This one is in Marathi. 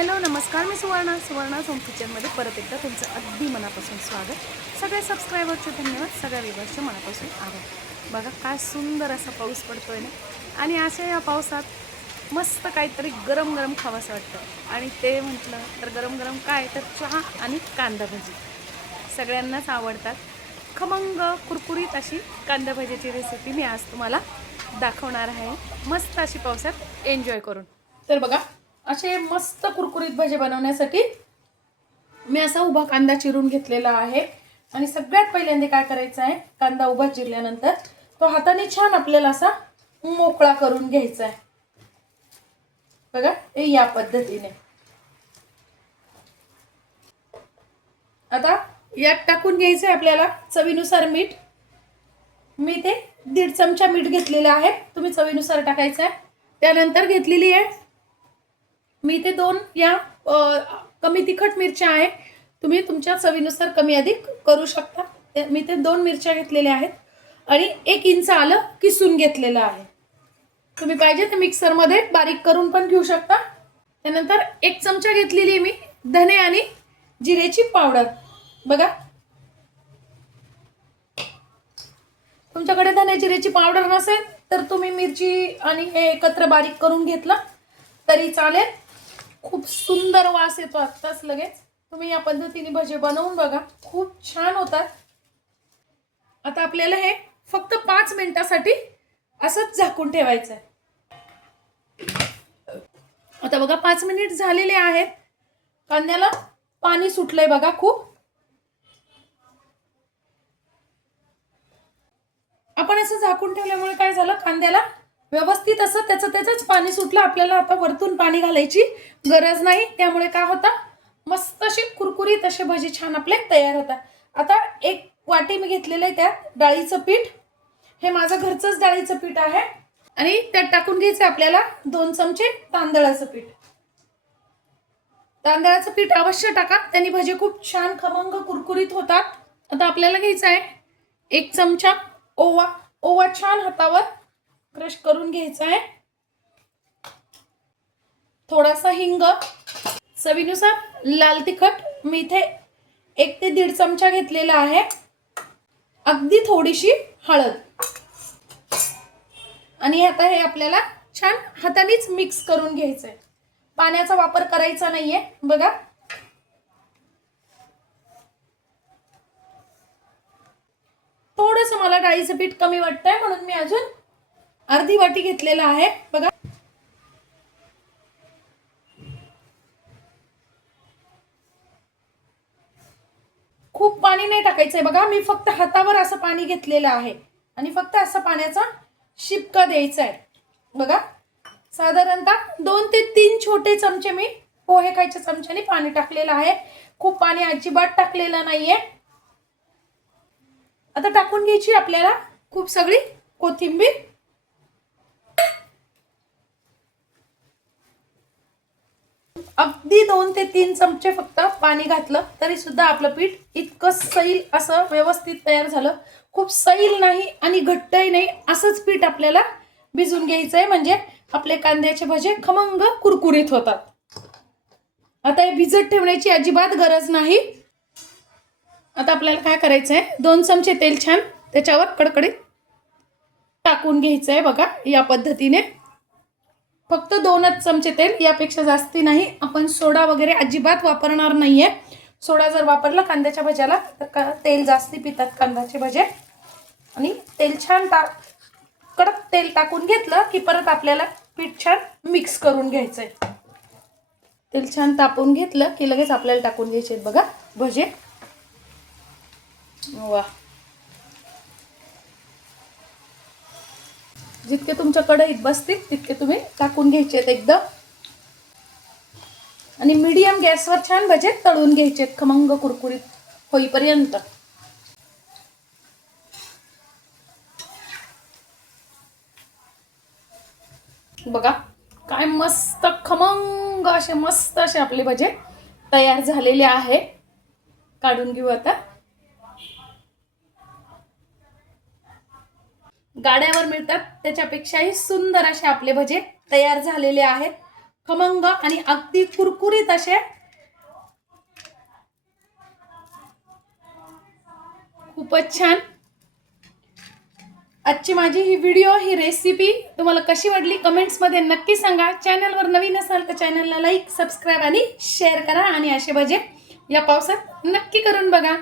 हॅलो नमस्कार, मी सुवर्णा होम किचनमध्ये परत एकदा तुमचं अगदी मनापासून स्वागत. सगळे सबस्क्रायबरचे धन्यवाद, सगळ्या व्ह्यूअर्सचे मनापासून आभार. बघा काय सुंदर असा पाऊस पडतोय ना, आणि अशा या पावसात मस्त काहीतरी गरम गरम खावंसं वाटतं. आणि ते म्हटलं तर गरम गरम काय तर चहा आणि कांदा भजी सगळ्यांनाच आवडतात. खमंग कुरकुरीत अशी कांदा भजीची रेसिपी मी आज तुम्हाला दाखवणार आहे, मस्त अशी पावसात एन्जॉय करून. तर बघा, असे मस्त कुरकुरीत भजे बनवण्यासाठी मी असा उभा कांदा चिरून घेतलेला आहे. आणि सगळ्यात पहिल्यांदा काय करायचं आहे, कांदा उभा चिरल्यानंतर तो हाताने छान आपल्याला असा मोकळा करून घ्यायचा आहे. बघा, हे या पद्धतीने. आता यात टाकून घ्यायचं आहे आपल्याला चवीनुसार मीठ. मी ते 1.5 चमचा मीठ घेतलेलं आहे, तुम्ही चवीनुसार टाकायचं आहे. त्यानंतर घेतलेली आहे मी ते 2 या कमी तिखट मिरच्या आहे, तुम्ही तुमच्या चवीनुसार कमी अधिक करू शकता. मी ते 2 मिरच्या घेतलेल्या आहेत आणि 1 इंच आलं किसून घेतलेलं आहे. तुम्ही पाहिजे तर मिक्सरमध्ये बारीक करून पण घेऊ शकता. त्यानंतर 1 चमचा घेतलेली मी धने आणि जिरेची पावडर. बघा, तुमच्याकडे धने जिरेची पावडर नसेल तर तुम्ही मिरची आणि हे एकत्र बारीक करून घेतलं तरी चालेल. खूप सुंदर वास येतो आत्ताच लगेच. तुम्ही या पद्धतीने भजे बनवून बघा, खूप छान होतात. आता आपल्याला हे फक्त 5 मिनिटासाठी असंच झाकून ठेवायचं आहे. आता बघा 5 मिनिट झालेले आहेत. कांद्याला पाणी सुटलंय बघा खूप. आपण असं झाकून ठेवल्यामुळे काय झालं, कांद्याला व्यवस्थित असं त्याचंच पाणी सुटलं. आपल्याला आता वरतून पाणी घालायची गरज नाही. त्यामुळे काय होतं, मस्त असे कुरकुरीत असे भजी छान आपले तयार होतात. आता 1 वाटी मी घेतलेलं आहे त्यात डाळीचं पीठ. हे माझं घरचंच डाळीचं पीठ आहे. आणि त्यात टाकून घ्यायचं आपल्याला 2 चमचे तांदळाचं पीठ. तांदळाचं पीठ अवश्य टाका, त्यांनी भजे खूप छान खमंग कुरकुरीत होतात. आता आपल्याला घ्यायचं आहे 1 चमचा ओवा छान हातावर क्रश करून घ्यायचा आहे. थोडासा हिंग, चवीनुसार लाल तिखट मी इथे 1 ते 1.5 चमचा घेतलेला आहे. अगदी थोडीशी हळद. आणि आता हे आपल्याला छान हातानेच मिक्स करून घ्यायचंय, पाण्याचा वापर करायचा नाहीये. बघा, थोडंसं मला डाळीचं पीठ कमी वाटतंय म्हणून मी अजून अर्धी वाटी घेतलेला आहे. बघा, खूप पाणी नाही टाकायचंय. बघा, मी फक्त हातावर असं पाणी घेतलेलं आहे आणि फक्त असं पाण्याचा शिपका द्यायचा आहे. बघा, साधारणतः 2 ते 3 छोटे चमचे मी पोहे खायच्या चमच्याने पाणी टाकलेलं आहे. खूप पाणी अजिबात टाकलेलं नाहीये. आता टाकून घ्यायची आपल्याला खूप सगळी कोथिंबीर. अगदी 2 ते 3 चमचे फक्त पाणी घातलं तरी सुद्धा आपलं पीठ इतकं सैल असं व्यवस्थित तयार झालं. खूप सैल नाही आणि घट्टही नाही, असंच पीठ आपल्याला भिजून घ्यायचंय, म्हणजे आपले कांद्याचे भजे खमंग कुरकुरीत होतात. आता हे भिजत ठेवण्याची अजिबात गरज नाही. आता आपल्याला काय करायचंय, 2 चमचे तेल छान त्याच्यावर कडकडीत टाकून घ्यायचंय. बघा, या पद्धतीने फक्त 2च चमचे तेल, यापेक्षा जास्ती नाही. आपण सोडा वगैरे अजिबात वापरणार नाहीये. सोडा जर वापरला कांद्याच्या भज्याला तर तेल जास्ती पितात कांद्याचे भजे. आणि तेल छान कडक तेल टाकून घेतलं की परत आपल्याला पीठ छान मिक्स करून घ्यायचंय. तेल छान तापवून घेतलं की लगेच आपल्याला टाकून घ्यायचे बघा भजे. वा, जितके तुमच्या कढईत बसतील तितके तुम्ही टाकून घ्यायचे एकदम. आणि मीडियम गॅसवर छान भजे तळून घ्यायचे खमंग कुरकुरीत होईपर्यंत. बघा, काय मस्त खमंग असे मस्त असे आपले भजे तयार झालेले आहे. काढून घेऊ आता. गाड्यावर मिळतात त्याच्यापेक्षाही सुंदर असे आपले भजे तयार झालेले आहेत. खमंग आणि अगदी कुरकुरीत असे खूपच छान. आजची माझी ही रेसिपी तुम्हाला कशी वाटली कमेंट्समध्ये नक्की सांगा. चॅनलवर नवीन असाल तर चॅनलला लाईक, सबस्क्राईब आणि शेअर करा आणि असे भजे या पावसात नक्की करून बघा.